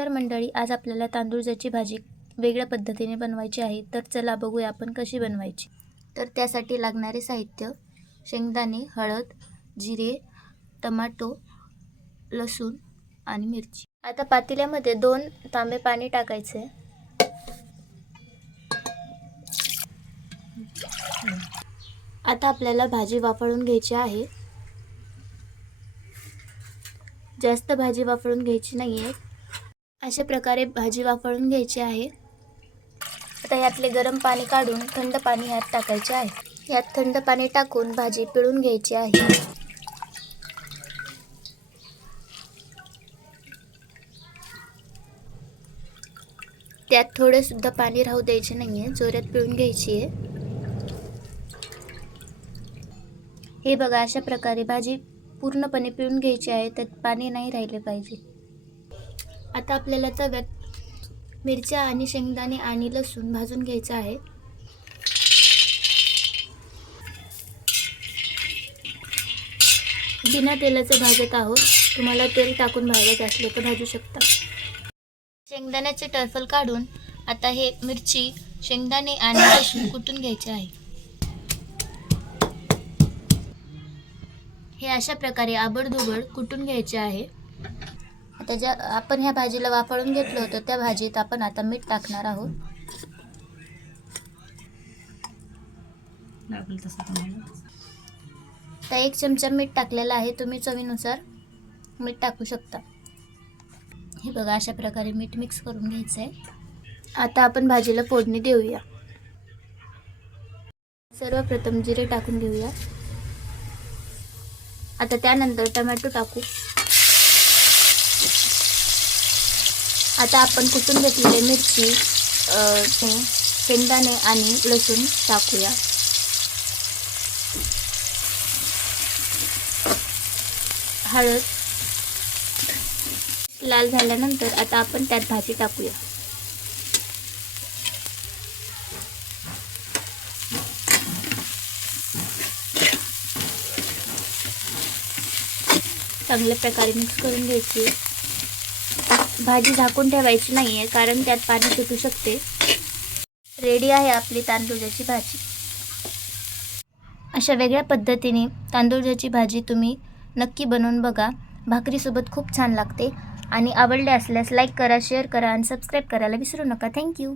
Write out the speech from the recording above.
नमस्कार मंडळी आज आपल्याला तांदूळजाची भाजी वेगळ्या पद्धतीने बनवायची आहे तर चला बघूया आपण कशी बनवायची. तर त्यासाठी लागणारे साहित्य शेंगदाणे हळद जिरे टमाटो लसूण आणि मिरची. आता पातेल्यामध्ये दोन तांबे पाणी टाकायचे. आता आपल्याला भाजी वाफळून घ्यायची आहे. जास्त भाजी वाफळून घ्यायची नाही आहे अशा प्रकारे भाजी वाफळून घ्यायची आहे. आता यातले गरम पाणी काढून थंड पाणी ह्यात टाकायचे आहे. यात थंड पाणी टाकून भाजी पिळून घ्यायची आहे. त्यात थोडं सुद्धा पाणी राहू द्यायचे नाही आहे जोरात पिळून घ्यायची आहे. हे बघा अशा प्रकारे भाजी पूर्णपणे पिळून घ्यायची आहे त्यात पाणी नाही राहिले पाहिजे. आता आपल्याला तव्यात मिरच्या आणि शेंगदाणे आणि लसूण भाजून घ्यायचं आहे. बिना तेलाचं भाजत आहोत. तुम्हाला तेल टाकून भाजायचं असले तर भाजू शकता. शेंगदाण्याचे टर्फल काढून आता हे मिरची शेंगदाणे आणि लसूण कुटून घ्यायचे आहे. हे अशा प्रकारे आबडधोबड कुटून घ्यायचे आहे. ज्या आपण ह्या भाजीला वापरून घेतलं होतं. त्या भाजीत आपण आता मीठ टाकणार आहोत. तर एक चमचा मीठ टाकलेला आहे तुम्ही चवीनुसार. मीठ टाकू शकता. हे बघा अशा प्रकारे मीठ मिक्स करून घ्यायचं आहे आता आपण भाजीला फोडणी देऊया. सर्वप्रथम जिरे टाकून घेऊया. आता त्यानंतर टमॅटो टाकू. आता आपण कुटून घेतलेले मिरची शेंगदाणे आणि लसूण टाकूया. हळद लाल झाल्यानंतर आता आपण त्यात भाजी टाकूया. चांगल्या प्रकारे मिक्स करून घ्यायची. भाजी झाकून ठेवायची नाही आहे कारण त्यात पाणी सुटू शकते. रेडी आहे आपली तांदूळजाची भाजी. अशा वेगळ्या पद्धतीने तांदूळजाची भाजी तुम्ही नक्की बनवून बघा. भाकरीसोबत खूप छान लागते. आणि आवडले असल्यास लाईक करा शेअर करा आणि सबस्क्राईब करायला विसरू नका. थँक्यू